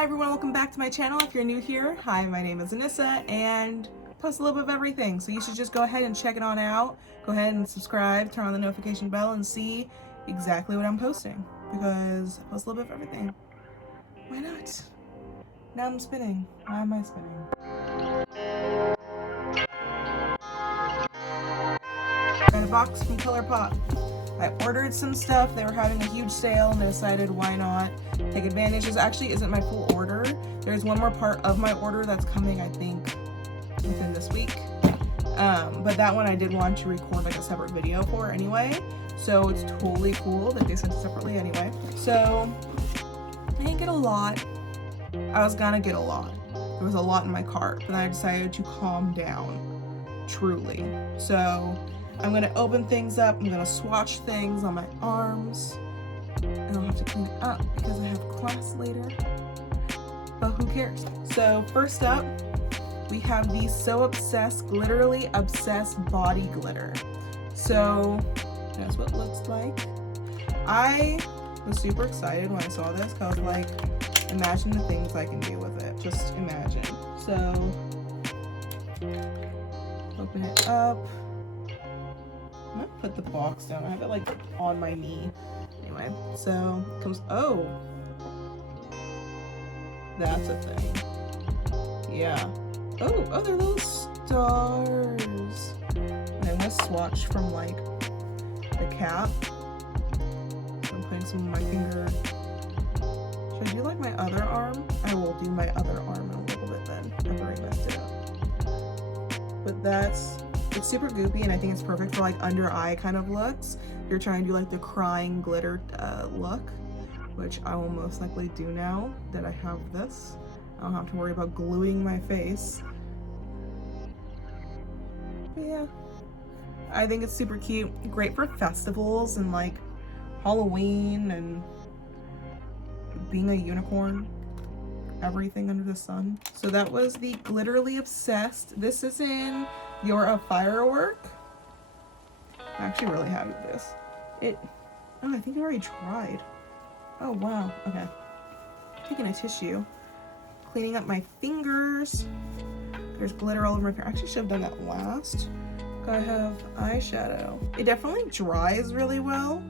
Hi everyone, welcome back to my channel. If you're new here, hi, my name is Annisa and I post a little bit of everything. So you should just go ahead and check it on out. Go ahead and subscribe, turn on the notification bell and see exactly what I'm posting because I post a little bit of everything. Why not? Now I'm spinning. Why am I spinning? Got a box from Colourpop. I ordered some stuff. They were having a huge sale and I decided why not take advantage. This actually isn't my full order. There's one more part of my order that's coming, I think, within this week. But that one I did want to record like a separate video for anyway. So it's totally cool that they sent it separately anyway. So I didn't get a lot. I was gonna get a lot. There was a lot in my cart, but then I decided to calm down, truly. So I'm gonna open things up, I'm gonna swatch things on my arms, and I'll have to clean it up because I have class later, but who cares? So first up, we have the So Obsessed, Glitterly Obsessed Body Glitter. So that's what it looks like. I was super excited when I saw this because I was like, imagine the things I can do with it, just imagine. So open it up. I'm gonna put the box down. I have it like on my knee. Anyway, so it comes, oh, that's a thing. Yeah. Oh, they're little stars. And I'm gonna swatch from like the cap. So I'm putting some of my finger. Should I do like my other arm? I will do my other arm in a little bit then, after I messed it up. But it's super goopy and I think it's perfect for like under eye kind of looks. You're trying to do like the crying glitter look, which I will most likely do now that I have this. I don't have to worry about gluing my face. But yeah, I think it's super cute. Great for festivals and like Halloween and being a unicorn. Everything under the sun. So that was the Glitterly Obsessed. This is in You're a Firework. I'm actually really happy with this. Oh, I think it already dried. Oh, wow. Okay. Taking a tissue. Cleaning up my fingers. There's glitter all over my finger. I actually should have done that last. Gotta have eyeshadow. It definitely dries really well.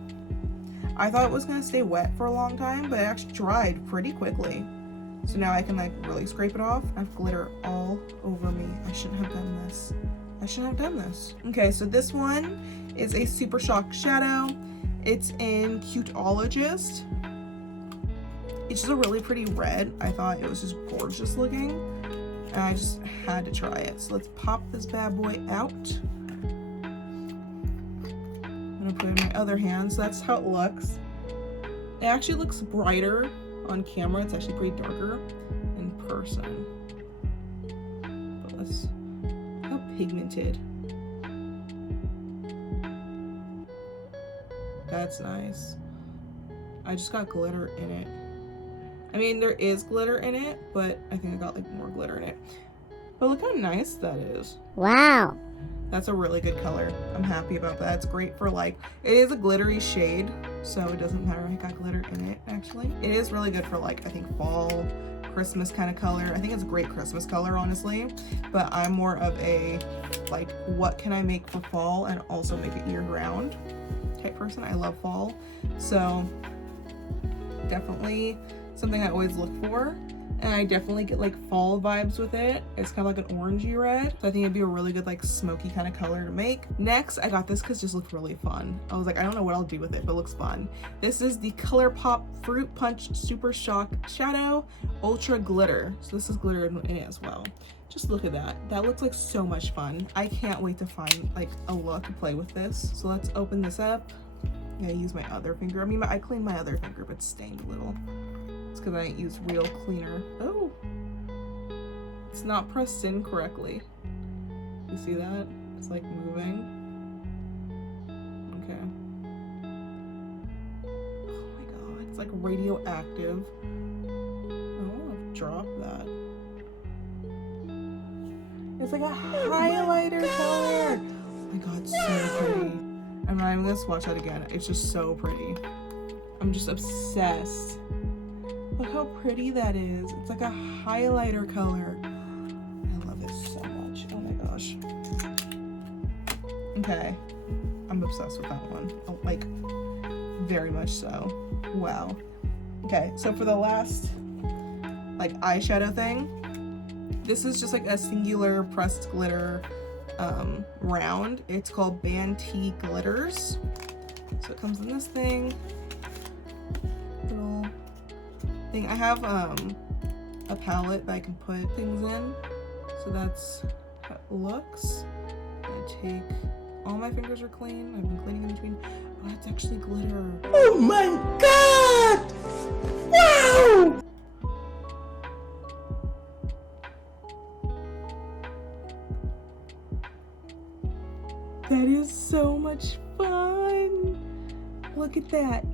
I thought it was gonna stay wet for a long time, but it actually dried pretty quickly. So now I can like really scrape it off. I have glitter all over me. I shouldn't have done this. I shouldn't have done this. Okay, so this one is a Super Shock shadow. It's in Cuteologist. It's just a really pretty red. I thought it was just gorgeous looking. And I just had to try it. So let's pop this bad boy out. I'm gonna put it in my other hand. So that's how it looks. It actually looks brighter on camera. It's actually pretty darker in person. But let's, how pigmented. That's nice. I just got glitter in it. I mean, there is glitter in it, but I think I got like more glitter in it. But look how nice that is. Wow. That's a really good color. I'm happy about that. It's great for like, it is a glittery shade, so it doesn't matter. I got glitter in it, actually. It is really good for like, I think fall, Christmas kind of color. I think it's a great Christmas color, honestly. But I'm more of a, like, what can I make for fall and also make it year-round type person. I love fall. So definitely something I always look for. And I definitely get like fall vibes with it. It's kind of like an orangey red. So I think it'd be a really good like smoky kind of color to make. Next, I got this because it just looked really fun. I was like, I don't know what I'll do with it, but it looks fun. This is the Colourpop Fruit Punch Super Shock Shadow Ultra Glitter. So this is glitter in it as well. Just look at that. That looks like so much fun. I can't wait to find like a look to play with this. So let's open this up. I'm gonna use my other finger. I mean, I cleaned my other finger, but it's stained a little. It's because I didn't use real cleaner. Oh, it's not pressed in correctly. You see that? It's like moving. Okay. Oh my god, it's like radioactive. I want to drop that. It's like a highlighter color. Oh my god, so pretty. I'm not even gonna swatch that again. It's just so pretty. I'm just obsessed. Look how pretty that is. It's like a highlighter color. I love it so much. Oh my gosh. Okay. I'm obsessed with that one. Oh, like, very much so. Wow. Okay, so for the last, like, eyeshadow thing, this is just like a singular pressed glitter round. It's called Bantee Glitters. So it comes in this thing. Little thing. I have a palette that I can put things in. So that's how it looks. I take, all my fingers are clean. I've been cleaning in between. Oh, that's actually glitter. Oh my god! Wow! That is so much fun. Look at that.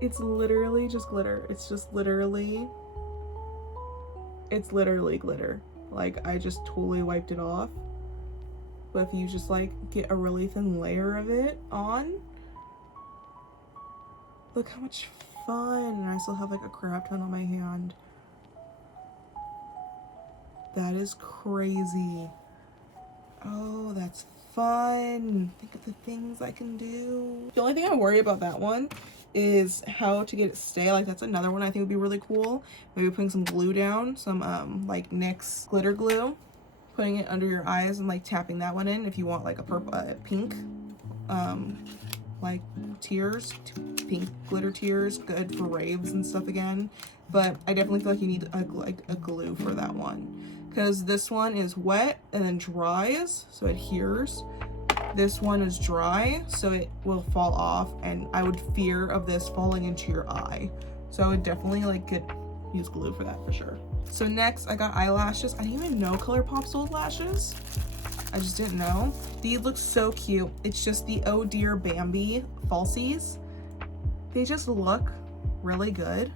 It's literally just glitter. It's literally glitter. Like, I just totally wiped it off. But if you just like get a really thin layer of it on, look how much fun. And I still have like a crap ton on my hand. That is crazy. Oh, that's fun. Think of the things I can do. The only thing I worry about that one is how to get it stay. Like, that's another one I think would be really cool. Maybe putting some glue down, some like NYX glitter glue, putting it under your eyes and like tapping that one in if you want like a purple, pink, like tears, pink glitter tears, good for raves and stuff again. But I definitely feel like you need a glue for that one, because this one is wet and then dries, so it adheres. This one is dry, so it will fall off, and I would fear of this falling into your eye. So I would definitely like use glue for that for sure. So next I got eyelashes. I didn't even know Colourpop sold lashes. I just didn't know. These look so cute. It's just the Oh Dear Bambi falsies. They just look really good.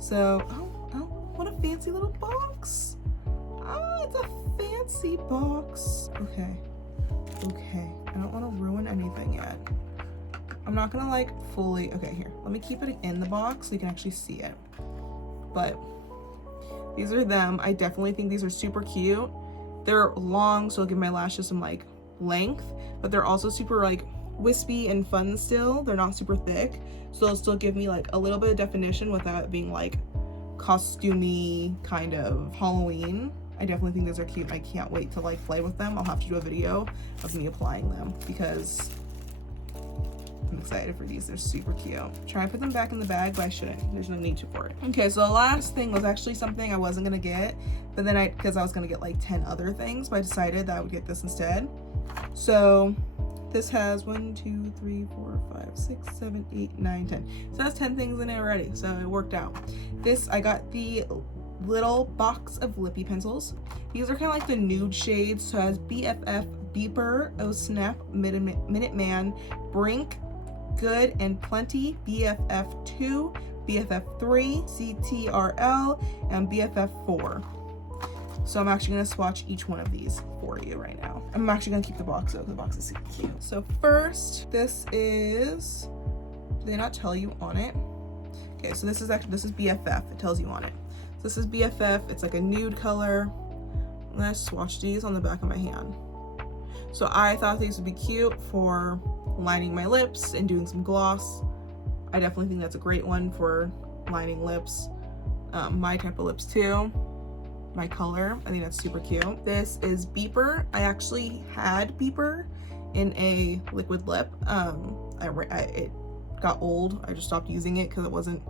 So, oh, what a fancy little box. Oh, it's a fancy box. Okay. I don't want to ruin anything yet. I'm not gonna like fully, okay, here. Let me keep it in the box so you can actually see it. But these are them. I definitely think these are super cute. They're long, so it'll give my lashes some like length, but they're also super like wispy and fun still. They're not super thick, so they'll still give me like a little bit of definition without it being like costumey kind of Halloween. I definitely think those are cute. I can't wait to like play with them. I'll have to do a video of me applying them because I'm excited for these. They're super cute. Try and put them back in the bag, but I shouldn't. There's no need to for it. Okay, so the last thing was actually something I wasn't gonna get, but then because I was gonna get like 10 other things, but I decided that I would get this instead. So this has 1, 2, 3, 4, 5, 6, 7, 8, 9, 10. So that's 10 things in it already, so it worked out. This, I got the little box of Lippy Pencils. These are kind of like the nude shades. So it has BFF, Beeper, Oh Snap, Minute Man, Brink, Good and Plenty, BFF2, BFF3, CTRL, and BFF4. So I'm actually gonna swatch each one of these for you right now. I'm actually gonna keep the box though, because the box is super cute. So first, this is, do they not tell you on it? Okay, so this is BFF, it tells you on it. So this is BFF, it's like a nude color. I'm gonna swatch these on the back of my hand. So I thought these would be cute for lining my lips and doing some gloss. I definitely think that's a great one for lining lips. My type of lips too. My color, I think that's super cute. This is Beeper. I actually had Beeper in a liquid lip. It got old. I just stopped using it because it wasn't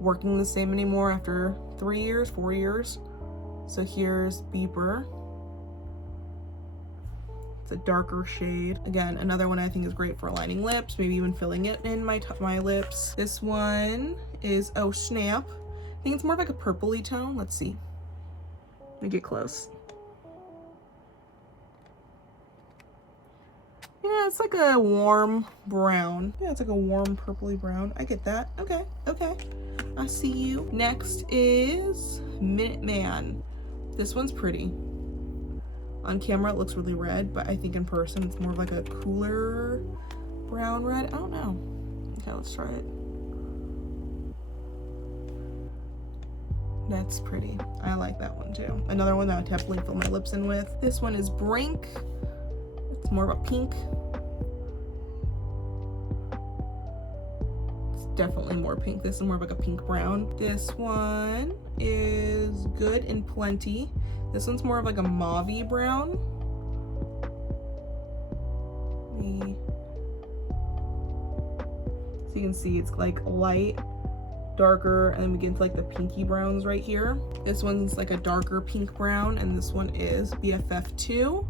working the same anymore after 3 years, 4 years. So here's Beeper. It's a darker shade. Again, another one I think is great for lining lips, maybe even filling it in my lips. This one is Oh Snap. I think it's more of like a purpley tone. Let's see. Let me get close. Yeah, it's like a warm brown. Yeah, it's like a warm purpley brown. I get that. Okay. I see you. Next is Minute Man. This one's pretty. On camera it looks really red, but I think in person it's more of like a cooler brown red. I don't know. Okay, let's try it. That's pretty. I like that one too. Another one that I would definitely fill my lips in with. This one is Brink. It's more of a pink. It's definitely more pink. This is more of like a pink brown. This one is Good and Plenty. This one's more of like a mauve-y brown. So you can see it's like light, darker, and then we get into like the pinky browns right here. This one's like a darker pink brown, and this one is BFF2.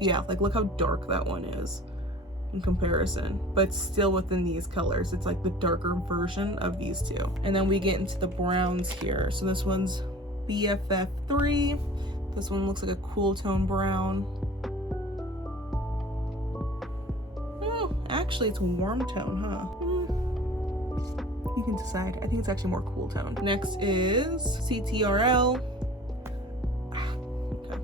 Yeah, like look how dark that one is in comparison, but still within these colors. It's like the darker version of these two. And then we get into the browns here. So this one's BFF3. This one looks like a cool tone brown. Oh, actually it's warm tone, huh? You can decide. I think it's actually more cool tone. Next is CTRL. Okay.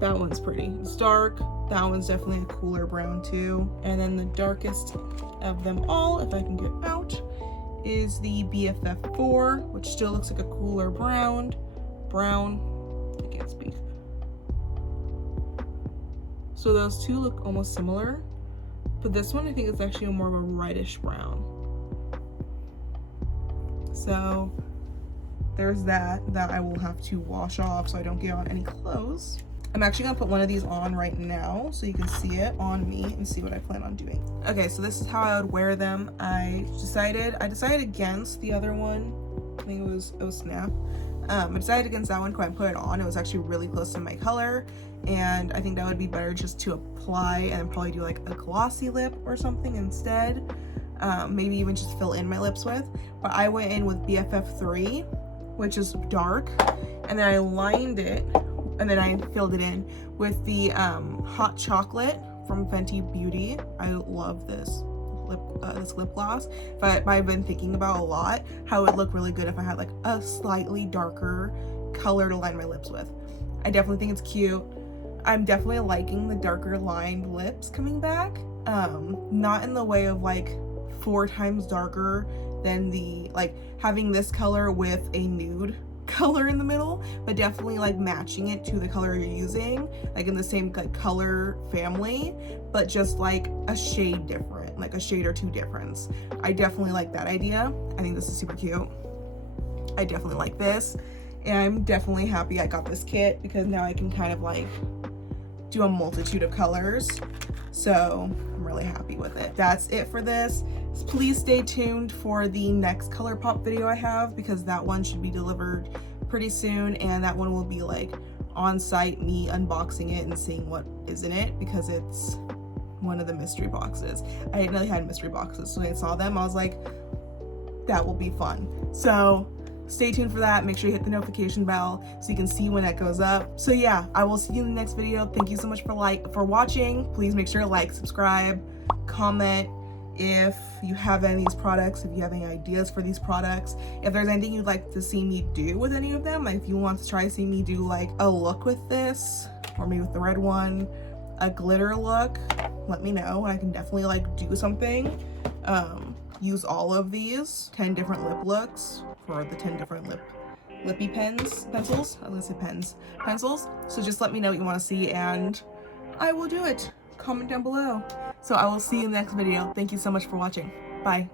That one's pretty. It's dark. That one's definitely a cooler brown too. And then the darkest of them all, if I can get out, is the BFF4, which still looks like a cooler brown. I can't speak. So those two look almost similar, but this one I think is actually more of a reddish brown. So there's that I will have to wash off so I don't get on any clothes. I'm actually gonna put one of these on right now so you can see it on me and see what I plan on doing. Okay, so this is how I would wear them. I decided against the other one. I think it was Snap. I decided against that one because I put it on. It was actually really close to my color, and I think that would be better just to apply and then probably do like a glossy lip or something instead. Maybe even just fill in my lips with. But I went in with BFF3, which is dark, and then I lined it, and then I filled it in with the Hot Chocolate from Fenty Beauty. I love this lip gloss, but I've been thinking about a lot how it would look really good if I had like a slightly darker color to line my lips with. I definitely think it's cute. I'm definitely liking the darker lined lips coming back. Not in the way of like 4 times darker than the, like having this color with a nude color in the middle, but definitely like matching it to the color you're using, like in the same like color family, but just like a shade different, like a shade or two difference. I definitely like that idea. I think this is super cute. I definitely like this, and I'm definitely happy I got this kit because now I can kind of like do a multitude of colors. So I'm really happy with it. That's it for this. Please stay tuned for the next Colourpop video I have, because that one should be delivered pretty soon, and that one will be like on site, me unboxing it and seeing what is in it, because it's one of the mystery boxes. I didn't know they had mystery boxes, so when I saw them I was like, that will be fun. So stay tuned for that. Make sure you hit the notification bell so you can see when that goes up. So yeah, I will see you in the next video. Thank you so much for watching. Please make sure to like, subscribe, comment if you have any of these products, if you have any ideas for these products, if there's anything you'd like to see me do with any of them. Like if you want to try to see me do like a look with this, or maybe with the red one, a glitter look, let me know. I can definitely like do something. Use all of these 10 different lip looks for the 10 different lippy pencils. I was gonna say pencils. So just let me know what you want to see and I will do it. Comment down below. So I will see you in the next video. Thank you so much for watching. Bye.